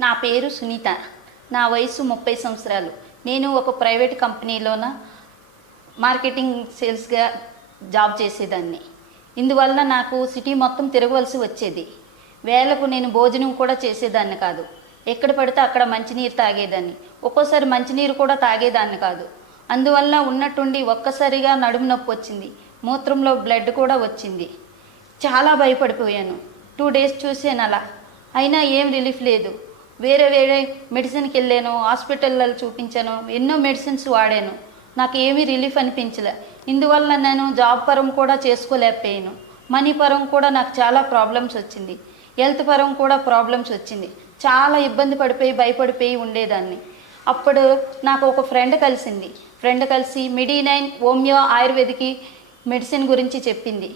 నా పేరు సునీత. నా వయసు ముప్పై సంవత్సరాలు. నేను ఒక ప్రైవేట్ కంపెనీలోన మార్కెటింగ్ సేల్స్గా జాబ్ చేసేదాన్ని. ఇందువల్ల నాకు సిటీ మొత్తం తిరగవలసి వచ్చేది. వేలకు నేను భోజనం కూడా చేసేదాన్ని కాదు. ఎక్కడ పడితే అక్కడ మంచినీరు తాగేదాన్ని. ఒక్కోసారి మంచినీరు కూడా తాగేదాన్ని కాదు. అందువల్ల ఉన్నట్టుండి ఒక్కసారిగా నడుము నొప్పి వచ్చింది. మూత్రంలో బ్లడ్ కూడా వచ్చింది. చాలా భయపడిపోయాను. టూ డేస్ చూసాను అలా. అయినా ఏం రిలీఫ్ లేదు. వేరే వేరే మెడిసిన్కి వెళ్ళాను హాస్పిటల్లో చూపించాను ఎన్నో మెడిసిన్స్ వాడాను. నాకు ఏమీ రిలీఫ్ అనిపించలే. ఇందువల్ల నేను జాబ్ పరం కూడా చేసుకోలేకపోయాను. మనీ పరం కూడా నాకు చాలా ప్రాబ్లమ్స్ వచ్చింది. హెల్త్ పరం కూడా ప్రాబ్లమ్స్ వచ్చింది. చాలా ఇబ్బంది పడిపోయి భయపడిపోయి ఉండేదాన్ని. అప్పుడు నాకు ఒక ఫ్రెండ్ కలిసింది. ఫ్రెండ్ కలిసి మిడినైన్ హోమియో ఆయుర్వేదికి మెడిసిన్ గురించి చెప్పింది.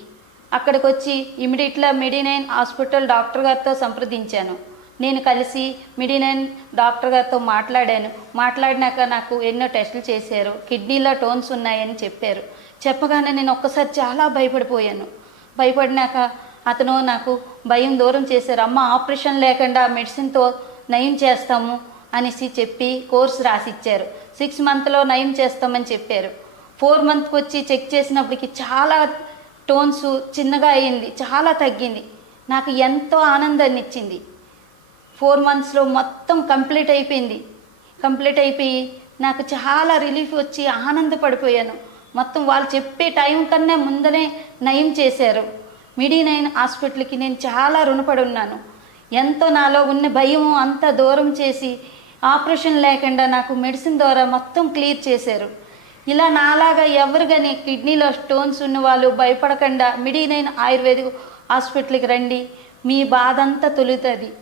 అక్కడికి వచ్చి ఇమీడియట్గా మిడినైన్ హాస్పిటల్ డాక్టర్ గారితో సంప్రదించాను. నేను కలిసి మిడినైన్ డాక్టర్ గారితో మాట్లాడాను. మాట్లాడినాక నాకు ఎన్నో టెస్టులు చేశారు. కిడ్నీలో టోన్స్ ఉన్నాయని చెప్పారు. చెప్పగానే నేను ఒక్కసారి చాలా భయపడిపోయాను. భయపడినాక అతను నాకు భయం దూరం చేశారు. అమ్మ ఆపరేషన్ లేకుండా మెడిసిన్తో నయం చేస్తాము అనేసి చెప్పి కోర్స్ రాసిచ్చారు. సిక్స్ మంత్లో నయం చేస్తామని చెప్పారు. ఫోర్ మంత్కి వచ్చి చెక్ చేసినప్పటికి చాలా టోన్స్ చిన్నగా అయింది. చాలా తగ్గింది. నాకు ఎంతో ఆనందాన్ని ఇచ్చింది ఫోర్ మంత్స్లో మొత్తం కంప్లీట్ అయిపోయింది. కంప్లీట్ అయిపోయి నాకు చాలా రిలీఫ్ వచ్చి ఆనందపడిపోయాను. మొత్తం వాళ్ళు చెప్పే టైం కన్నా ముందనే నయం చేశారు. మిడీ నైన్ హాస్పిటల్కి నేను చాలా రుణపడి ఉన్నాను. ఎంతో నాలో ఉన్న భయం అంతా దూరం చేసి ఆపరేషన్ లేకుండా నాకు మెడిసిన్ ద్వారా మొత్తం క్లియర్ చేశారు. ఇలా నాలాగా ఎవరు కానీ కిడ్నీలో స్టోన్స్ ఉన్న వాళ్ళు భయపడకుండా మిడీ నైన్ ఆయుర్వేదిక్ హాస్పిటల్కి రండి. మీ బాధ అంతా తొలుతుంది.